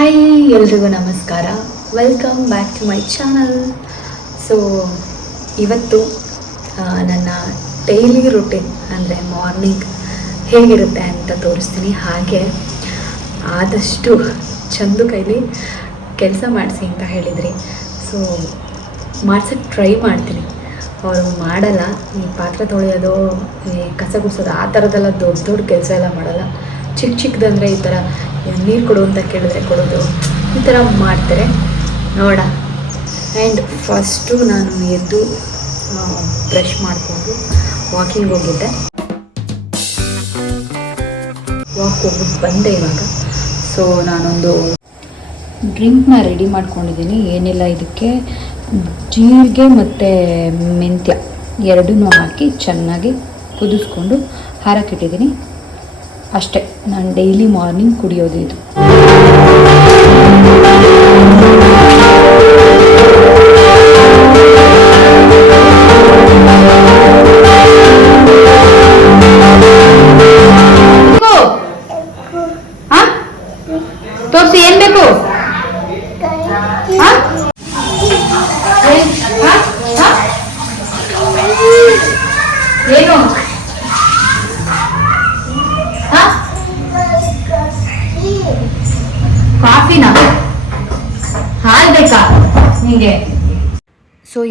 Hi ಎಲ್ರಿಗೂ ನಮಸ್ಕಾರ. Welcome back to my channel so ಇವತ್ತು ನನ್ನ ಡೈಲಿ ರುಟೀನ್ ಅಂದರೆ ಮಾರ್ನಿಂಗ್ ಹೇಗಿರುತ್ತೆ ಅಂತ ತೋರಿಸ್ತೀನಿ. ಹಾಗೆ ಆದಷ್ಟು ಚಂದು ಕೈಲಿ ಕೆಲಸ ಮಾಡಿಸಿ ಅಂತ ಹೇಳಿದ್ರಿ. ಸೊ ಮಾಡ್ಸೋಕ್ಕೆ ಟ್ರೈ ಮಾಡ್ತೀನಿ. ಅವರು ಮಾಡಲ್ಲ. ಈ ಪಾತ್ರೆ ತೊಳೆಯೋದು, ಈ ಕಸ ಗುಡಿಸೋದು, ಆ ಥರದ್ದೆಲ್ಲ ದೊಡ್ಡ ದೊಡ್ಡ ಕೆಲಸ ಎಲ್ಲ ಮಾಡಲ್ಲ. ಚಿಕ್ಕ ಚಿಕ್ಕದಂದರೆ ಈ ಥರ ನೀರು ಕೊಡು ಅಂತ ಕೇಳಿದ್ರೆ ಕೊಡೋದು. ಈ ಥರ ಮಾಡ್ತಾರೆ. ನೋಡ. ಆ್ಯಂಡ್ ಫಸ್ಟು ನಾನು ಎದ್ದು ಬ್ರಷ್ ಮಾಡಿಕೊಂಡು ವಾಕಿಂಗ್ ಹೋಗಿದ್ದೆ. ವಾಕ್ ಹೋಗ್ಬಿಟ್ಟು ಬಂದೆ ಇವಾಗ. ಸೊ ನಾನೊಂದು ಡ್ರಿಂಕ್ನ ರೆಡಿ ಮಾಡ್ಕೊಂಡಿದ್ದೀನಿ. ಏನಿಲ್ಲ ಇದಕ್ಕೆ. ಜೀರಿಗೆ ಮತ್ತು ಮೆಂತ್ಯ ಎರಡನ್ನೂ ಹಾಕಿ ಚೆನ್ನಾಗಿ ಕುದಿಸ್ಕೊಂಡು ಹಾರಕ್ಕಿಟ್ಟಿದ್ದೀನಿ ಅಷ್ಟೇ. ನಾನು ಡೈಲಿ ಮಾರ್ನಿಂಗ್ ಕುಡಿಯೋದು ಇದು.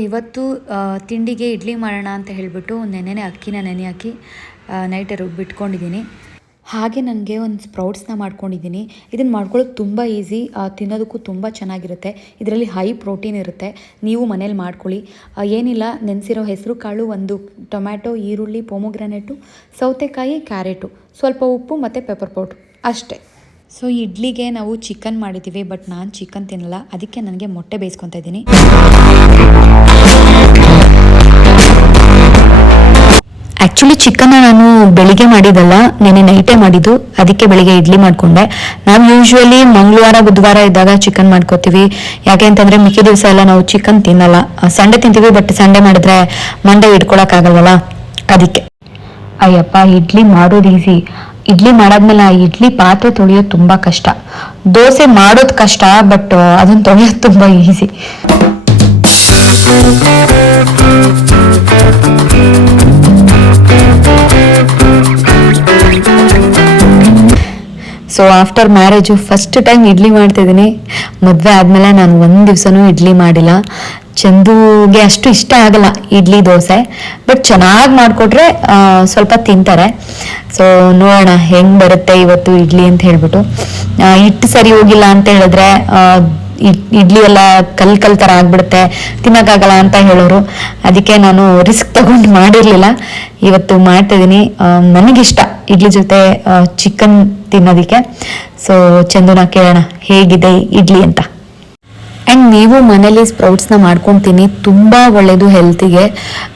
ಇವತ್ತು ತಿಂಡಿಗೆ ಇಡ್ಲಿ ಮಾಡೋಣ ಅಂತ ಹೇಳಿಬಿಟ್ಟು ನೆನೆನೆ ಅಕ್ಕಿನ ನೆನೆ ಹಾಕಿ ನೈಟ್ ರುಬ್ಬಿಟ್ಕೊಂಡಿದ್ದೀನಿ. ಹಾಗೆ ನನಗೆ ಒಂದು ಸ್ಪ್ರೌಟ್ಸ್ನ ಮಾಡ್ಕೊಂಡಿದ್ದೀನಿ. ಇದನ್ನು ಮಾಡ್ಕೊಳ್ಳೋದು ತುಂಬ ಈಸಿ ತಿನ್ನೋದಕ್ಕೂ ತುಂಬ ಚೆನ್ನಾಗಿರುತ್ತೆ. ಇದರಲ್ಲಿ ಹೈ ಪ್ರೋಟೀನ್ ಇರುತ್ತೆ. ನೀವು ಮನೇಲಿ ಮಾಡ್ಕೊಳ್ಳಿ. ಏನಿಲ್ಲ, ನೆನೆಸಿರೋ ಹೆಸರು ಕಾಳು, ಒಂದು ಟೊಮ್ಯಾಟೊ, ಈರುಳ್ಳಿ, ಪೊಮೊಗ್ರಾನೆಟು, ಸೌತೆಕಾಯಿ, ಕ್ಯಾರೆಟು. ಸ್ವಲ್ಪ ಉಪ್ಪು ಮತ್ತು ಪೆಪ್ಪರ್ ಪೌಡ್ರ್ ಅಷ್ಟೇ. ಸೊ ಇಡ್ಲಿಗೆ ನಾವು ಚಿಕನ್ ಮಾಡಿದ್ದೀವಿ ಬಟ್ ನಾನು ಚಿಕನ್ ತಿನ್ನಲ್ಲ. ಅದಕ್ಕೆ ನನಗೆ ಮೊಟ್ಟೆ ಬೇಯಿಸ್ಕೊತಾ ಇದ್ದೀನಿ. ಆ್ಯಕ್ಚುಲಿ ಚಿಕನ್ನ ನಾನು ಬೆಳಿಗ್ಗೆ ಮಾಡಿದ್ದಲ್ಲ ನೆನೆ ನೈಟೇ ಮಾಡಿದ್ದು. ಅದಕ್ಕೆ ಬೆಳಿಗ್ಗೆ ಇಡ್ಲಿ ಮಾಡಿಕೊಂಡೆ. ನಾವು ಯೂಶ್ವಲಿ ಮಂಗಳವಾರ, ಬುಧವಾರ ಇದ್ದಾಗ ಚಿಕನ್ ಮಾಡ್ಕೋತೀವಿ. ಯಾಕೆ ಅಂತಂದರೆ ಮಿಕ್ಕಿ ದಿವಸ ಎಲ್ಲ ನಾವು ಚಿಕನ್ ತಿನ್ನಲ್ಲ. ಸಂಡೇ ತಿಂತೀವಿ ಬಟ್ ಸಂಡೇ ಮಾಡಿದ್ರೆ ಮಂಡೇ ಇಟ್ಕೊಳಕ್ಕಾಗಲ್ವಲ್ಲ ಅದಕ್ಕೆ. ಅಯ್ಯಪ್ಪ, ಇಡ್ಲಿ ಮಾಡೋದು ಈಸಿ ಇಡ್ಲಿ ಮಾಡಾದ್ಮೇಲೆ ಆ ಇಡ್ಲಿ ಪಾತ್ರೆ ತೊಳೆಯೋದು ತುಂಬ ಕಷ್ಟ. ದೋಸೆ ಮಾಡೋದು ಕಷ್ಟ, ಬಟ್ ಅದನ್ನ ತೊಳೆಯೋದು ತುಂಬ easy so after marriage first time idli ಮಾಡ್ತಿದ್ದೀನಿ. ಮದುವೆ ಆದಮೇಲೆ ನಾನು ಒಂದು ದಿವಸನೂ ಇಡ್ಲಿ ಮಾಡಿಲ್ಲ. ಚಂದುಗೆ ಅಷ್ಟು ಇಷ್ಟ ಆಗಲ್ಲ ಇಡ್ಲಿ ದೋಸೆ ಬಟ್ ಚೆನ್ನಾಗಿ ಮಾಡಿಕೊಟ್ರೆ ಸ್ವಲ್ಪ ತಿಂತಾರೆ. ಸೊ ನೋಡೋಣ ಹೆಂಗ್ ಬರುತ್ತೆ ಇವತ್ತು ಇಡ್ಲಿ ಅಂತ ಹೇಳ್ಬಿಟ್ಟು. ಹಿಟ್ಟು ಸರಿ ಹೋಗಿಲ್ಲ ಅಂತ ಹೇಳಿದ್ರೆ ಇಡ್- ಇಡ್ಲಿ ಎಲ್ಲ ಕಲ್ ಕಲ್ ಥರ ಆಗ್ಬಿಡುತ್ತೆ ತಿನ್ನೋಕ್ಕಾಗಲ್ಲ ಅಂತ ಹೇಳೋರು. ಅದಕ್ಕೆ ನಾನು ರಿಸ್ಕ್ ತಗೊಂಡು ಮಾಡಿರಲಿಲ್ಲ. ಇವತ್ತು ಮಾಡ್ತಿದ್ದೀನಿ ನನಗಿಷ್ಟ ಇಡ್ಲಿ ಜೊತೆ ಚಿಕನ್ ತಿನ್ನೋದಕ್ಕೆ. ಸೊ ಚಂದುನ ಕೇಳೋಣ, ಹೇಗಿದೆ ಇಡ್ಲಿ ಅಂತ? ಆ್ಯಂಡ್ ನೀವು ಮನೇಲಿ ಸ್ಪ್ರೌಟ್ಸ್ನ ಮಾಡ್ಕೊಂಡು ತಿನ್ನಿ ತುಂಬ ಒಳ್ಳೆಯದು ಹೆಲ್ತಿಗೆ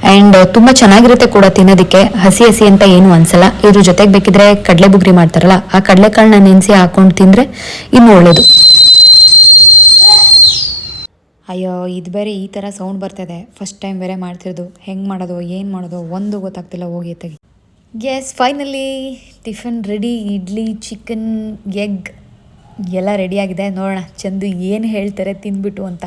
ಆ್ಯಂಡ್ ತುಂಬ ಚೆನ್ನಾಗಿರುತ್ತೆ ಕೂಡ ತಿನ್ನೋದಕ್ಕೆ. ಹಸಿ ಹಸಿ ಅಂತ ಏನು ಅನ್ಸಲ್ಲ. ಇದ್ರ ಜೊತೆಗೆ ಬೇಕಿದ್ರೆ ಕಡಲೆ ಬುಗ್ರಿ ಮಾಡ್ತಾರಲ್ಲ, ಆ ಕಡಲೆಕಾಳನ್ನ ನೆನೆಸಿ ಹಾಕೊಂಡು ತಿಂದರೆ ಇನ್ನೂ ಒಳ್ಳೆಯದು ಅಯ್ಯೋ, ಇದು ಬೇರೆ ಈ ಥರ ಸೌಂಡ್ ಬರ್ತದೆ. ಫಸ್ಟ್ ಟೈಮ್ ಬೇರೆ ಮಾಡ್ತಿರೋದು. ಹೆಂಗೆ ಮಾಡೋದು, ಏನು ಮಾಡೋದು, ಒಂದು ಗೊತ್ತಾಗ್ತಿಲ್ಲ ಹೋಗಿ ತೆಗಿ yes finally tiffin ready idli chicken egg ಎಲ್ಲ ಆಗಿದೆ. ನೋಡೋಣ ಚಂದು ಏನು ಹೇಳ್ತಾರೆ ತಿಂದ್ಬಿಟ್ಟು ಅಂತ.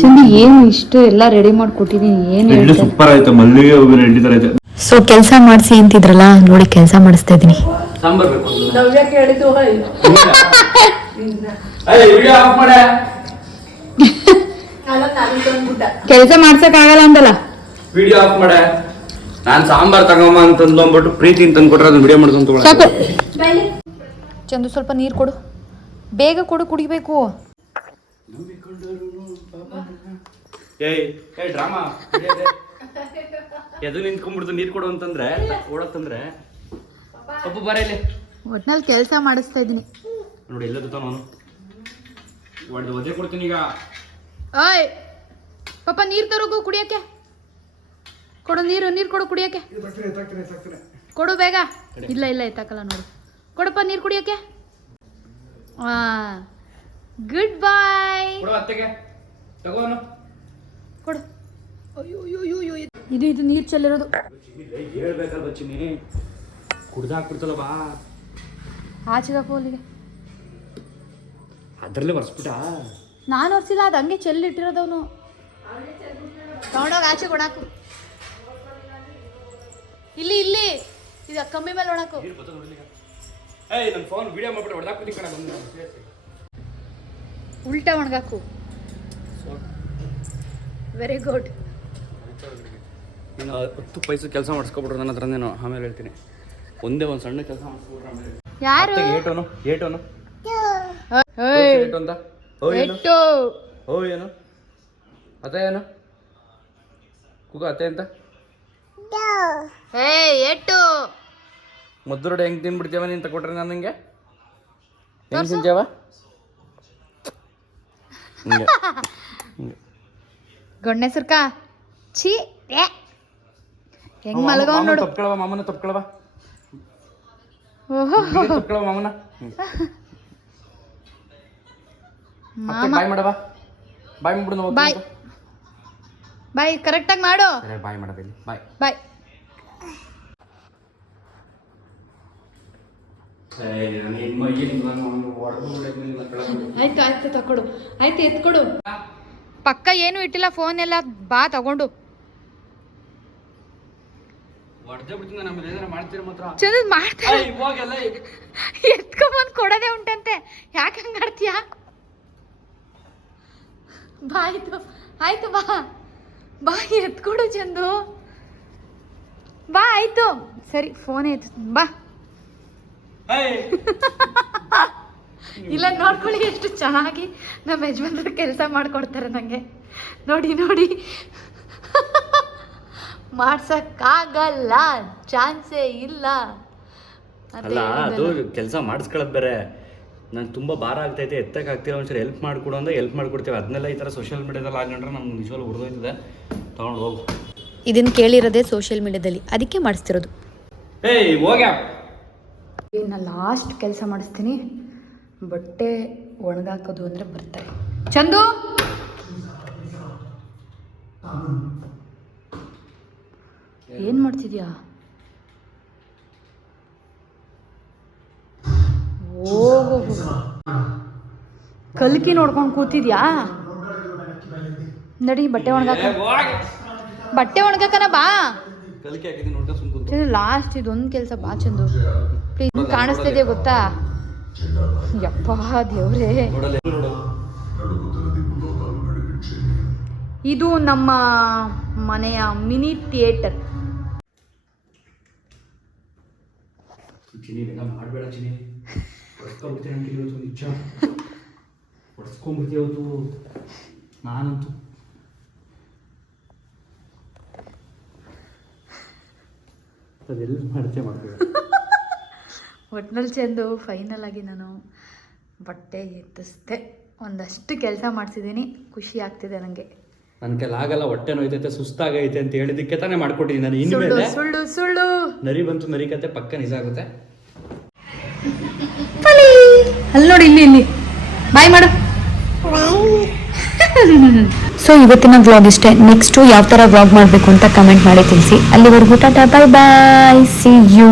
ಚಂದು ಏನು ಇಷ್ಟು ಎಲ್ಲ ರೆಡಿ ಮಾಡ್ಕೊಟ್ಟಿದ್ದೀನಿ ಏನು ಇಡ್ಲಿ ಸೂಪರ್ ಆಯ್ತು ಮಲ್ಲಿಗೆ ಹೂವಿನ ಇಡ್ಲಿ ತರ ಐತೆ ಸೊ ಕೆಲಸ ಮಾಡಿಸಿ ಅಂತಿದ್ರಲ್ಲ ನೋಡಿ ಕೆಲಸ ಮಾಡಿಸ್ತಾ ಇದ್ದೀನಿ. ಸಾಂಬಾರ್ ಬೇಕು ವಿಡಿಯೋ ಆಫ್ ಮಾಡೆ. ಕೆಲಸ ಮಾಡ್ಸೋಕ್ಕಾಗಲ್ಲ ಅಂತಲ್ಲ ವಿಡಿಯೋ ಆಫ್ ಮಾಡ. ನಾನು ಸಾಂಬಾರ್ ತಗೊಂಬ ಅಂತಂದು ಅಂದ್ಬಿಟ್ಟು ಪ್ರೀತಿ ಅಂತ ಕೊಟ್ರೆ ಅದನ್ನ ವಿಡಿಯೋ ಮಾಡ್ಕೊಂತ ಚಂದು ಸ್ವಲ್ಪ ನೀರು ಕೊಡು. ಬೇಗ ಕೊಡು ಕುಡಿಬೇಕು. ಏಯ್ ಏಯ್ ಡ್ರಾಮಾ ಎದು ನಿಂತ್ಕೊಂಡ್ಬಿಡ್ತು ನೀರ್ ಕೊಡು ಅಂತಂದ್ರೆ ಓಡತ್ತಂದ್ರೆ. ಪಪ್ಪು ಬರ ಇಲ್ಲಿ. ಒಟ್ನಲ್ಲಿ ಕೆಲಸ ಮಾಡಿಸ್ತಾ ಇದ್ದೀನಿ. ನೋಡಿ ಎಲ್ಲ ಜೊತೆ ನಾನು ಒಡೆದು ಒದೆ ಕೊಡ್ತೀನಿ ಈಗ. ಓಯ್ ಪಾಪ ನೀರು ತರೋಗು ಕುಡಿಯಕ್ಕೆ. ಕೊಡು ನೀರು ನೀರು ಕೊಡು ಕುಡಿಯಕ್ಕೆ. ಕೊಡು ಬೇಗ. ಇಲ್ಲ ಇಲ್ಲ ಎತ್ತಾಕಲ್ಲ ನೋಡು. ಕೊಡಪ್ಪ ನೀರು ಕುಡಿಯಕ್ಕೆ. ಗುಡ್ ಬೈ ಕೊಡು ಅತ್ತೆಗೆ. ತಗೋನು ಕೊಡು. ಅಯ್ಯೋ ಅಯ್ಯೋ ಅಯ್ಯೋ ಅಯ್ಯೋ ಇದು ಇದು ನೀರು ಚೆಲ್ಲಿರೋದು ಹೇಳ್ಬೇಕಲ್ವ ಚಿನ್ನಿ ಕುಡ್ದಾಕ್ಬಿಡ್ತಲ್ಲ ಬಾ ಆಚೆಗಪ್ಪ ಅಲ್ಲಿಗೆ ಅದರಲ್ಲೇ ಬರ್ಸ್ಬಿಟ್ಟ ನಾನು ಒರ್ಸಿಲ್ಲ ಅದು ಹಂಗೆ ಚೆಲ್ಲಿಟ್ಟಿರೋದವನು ತಗೊಂಡೋಗಿ ಆಚೆ ಕೊಡಾಕು ಇಲ್ಲಿ ಇಲ್ಲಿ ಇದು ಕಮ್ಮಿ ಮೇಲೆ ಒಣಾಕು ಏಯ್ ನನ್ನ ಫೋನ್ ವಿಡಿಯೋ ಮಾಡ್ಬಿಟ್ಟು ಹೊಡೆದಾಕ್ಬಿಟ್ಟು ಕಣ ಬಂದು ಉಲ್ಟಾ ಒಣಗಾಕು. ವೆರಿ ಗುಡ್ ನೀನು ಹತ್ತು ಪೈಸೆ ಕೆಲಸ ಮಾಡಿಸ್ಕೊಬಿಟ್ರು ನನ್ನ ಹತ್ರ ನೀನು ಆಮೇಲೆ ಹೇಳ್ತೀನಿ. ಒಂದೇ ಒಂದು ಸಣ್ಣ ಕೆಲಸ ಮಾಡಿಸ್ಕೊಬಿಟ್ರೆ ಆಮೇಲೆ ಯಾರು? ಏಟೋನು ಏಟೋನು ಏಯ್, ಏಟು ಅಂತ? ಓ ಏನು? ಓ ಏನು? ಅತ್ತೆ ಏನು? ಕುಗ ಅತ್ತೆ ಅಂತ? ಏ ಮುದ್ದುರಡೆ ಹೆಂಗೆ ತಿನ್ಬಿಡ್ತೀವ ನೀನು ತಗೊಟ್ರೆ ನಾನು ನಿಂಗೆ? ಹೆಂಗೆ ತಿಂತೇವ ಹಿಂಗೆ. ಹಿಂಗೆ. ಗಣ್ಣೆ ಸುರ್ಕ. ಛೀ ಏ. ಹೆಂಗ್ ಮಲಗವ ನೋಡು. ತಪ್ಕೊಳವ ಮಾಮನ ತಪ್ಕೊಳವ. ಓಹೋ. ತಪ್ಕೊಳವ ಮಾಮನ? ಬಾಯ್ ಮಾಡವ. ಬಾಯ್ ಮಾಡ್ಬಿಡು ಬಾಯ್. ಬಾಯ್ ಕರೆಕ್ಟಾಗಿ ಮಾಡು. ಬಾಯ್ ಮಾಡಬೇಡಿ. ಬಾಯ್. ಬಾಯ್. ಆಯ್ತು ಆಯ್ತು ತಕೊಡು ಆಯ್ತು ಎತ್ಕೊಡು. ಪಕ್ಕ ಏನು ಇಟ್ಟಿಲ್ಲ ಫೋನ್ ಎಲ್ಲ ಬಾ ತಗೊಂಡು. ಎತ್ಕೊಂಬಂದು ಕೊಡೋದೇ ಉಂಟಂತೆ. ಯಾಕೆ ಹಂಗೆ ಆಡ್ತೀಯಾ? ಬಾ ಆಯ್ತು. ಆಯ್ತು ಬಾ. ಬಾ ಎತ್ಕೊಡು ಚಂದು. ಬಾ ಆಯ್ತು. ಸರಿ ಫೋನ್ ಆಯ್ತು ಬಾ. ಇಲ್ಲ ನೋಡ್ಕೊಳ್ಳಿ ಎಷ್ಟು ಚೆನ್ನಾಗಿ ನಮ್ಮ ಯಜಮಾನ್ರು ಕೆಲಸ ಮಾಡ್ಕೊಡ್ತಾರೆ ನನಗೆ ನೋಡಿ ನೋಡಿ. ಮಾಡ್ಸಕ್ಕಾಗಲ್ಲ ಚಾನ್ಸೇ ಇಲ್ಲ. ಅಲ್ಲ ಅದು. ಕೆಲಸ ಮಾಡಿಸ್ಕೊಳ್ಳೋದು ಬೇರೆ. ನಂಗೆ ತುಂಬ ಭಾರ ಆಗ್ತೈತೆ ಎತ್ತಕ್ಕೆ ಆಗ್ತಿಲ್ಲ ಒಂದ್ಸರಿ ಹೆಲ್ಪ್ ಮಾಡಿಕೊಡು ಅಂದ್ರೆ ಹೆಲ್ಪ್ ಮಾಡ್ಕೊಡ್ತೀವಿ. ಅದನ್ನೆಲ್ಲ ಈ ಥರ ಸೋಷಿಯಲ್ ಮೀಡಿಯಾದಲ್ಲಿ ಹಾಕೊಂಡ್ರೆ ನಮ್ಗೆ ನಿಜವಾಗ್ಲೂ ಹುರಿದೋಯ್ತದೆ. ತೊಗೊಂಡು ಹೋಗು. ಇದನ್ನು ಕೇಳಿರೋದೇ ಸೋಷಿಯಲ್ ಮೀಡಿಯಾದಲ್ಲಿ ಅದಕ್ಕೆ ಮಾಡಿಸ್ತಿರೋದು. ಏಯ್ ಹೋಗ್ಯಾ? ಇನ್ನು ಲಾಸ್ಟ್ ಕೆಲಸ ಮಾಡಿಸ್ತೀನಿ. ಬಟ್ಟೆ ಒಣಗಾಕೋದು ಅಂದರೆ ಬರ್ತಾರೆ ಚಂದು? ಏನು ಮಾಡ್ತಿದ್ಯಾ? ಓಹೋ. ಕಲ್ಕಿ ನೋಡ್ಕೊಂಡು ಕೂತಿದ್ಯಾ? ನಡಿ ಬಟ್ಟೆ ಒಣಗಾಕ. ಬಟ್ಟೆ ಒಣಗಾಕನ ಬಾ. ಲಾಸ್ಟ್ ಇದೊಂದು ಕೆಲಸ ಬಾ ಚಂದು. ಪ್ಲೀಸ್ ಕಾಣಿಸ್ತಿದ್ಯಾ ಗೊತ್ತಾ? ಯಪ್ಪ ದೇವ್ರೇ. ಇದು ನಮ್ಮ ಮನೆಯ ಮಿನಿ ಥಿಯೇಟರ್. ಅದೆಲ್ಲ ಮಾಡ್ತೇವೆ ಮಾಡ್ತೀವಿ. ಒಟ್ನಲ್ಲಿ ಚೆಂದು ಫೈನಲ್ ಆಗಿ ನಾನು ಬಟ್ಟೆ ಎತ್ತಿಸ್ದೆ. ಒಂದಷ್ಟು ಕೆಲಸ ಮಾಡ್ಸಿದ್ದೀನಿ. ಖುಷಿ ಆಗ್ತಿದೆ ನನಗೆ ನನ್ನ ಕೈಲಿ ಆಗಲ್ಲ ಹೊಟ್ಟೆ ನೋಯ್ತೈತೆ ಸುಸ್ತಾಗೈತೆ ಅಂತ ಹೇಳಿದಕ್ಕೆ ತಾನೇ ಮಾಡ್ಕೊಟ್ಟಿದ್ದೀನಿ ನಾನು ಇನ್ನು ಇನ್ಮೇಲೆ ಸುಳ್ಳು ಸುಳ್ಳು. ನರಿ ಬಂತು ನರಿ ಕತೆ ಪಕ್ಕ ನಿಜ ಆಗುತ್ತೆ. ಅಲ್ಲಿ ನೋಡಿ ಇಲ್ಲಿ ಇಲ್ಲಿ. ಬಾಯ್ ಮಾಡು. ಸೊ ಇವತ್ತಿನ ವ್ಲಾಗ್ ಇಷ್ಟೇ. ನೆಕ್ಸ್ಟು ಯಾವ ಥರ ವ್ಲಾಗ್ ಮಾಡಬೇಕು ಅಂತ ಕಮೆಂಟ್ ಮಾಡಿ ತಿಳಿಸಿ. ಅಲ್ಲಿವರೆಗೂ tata bye bye see you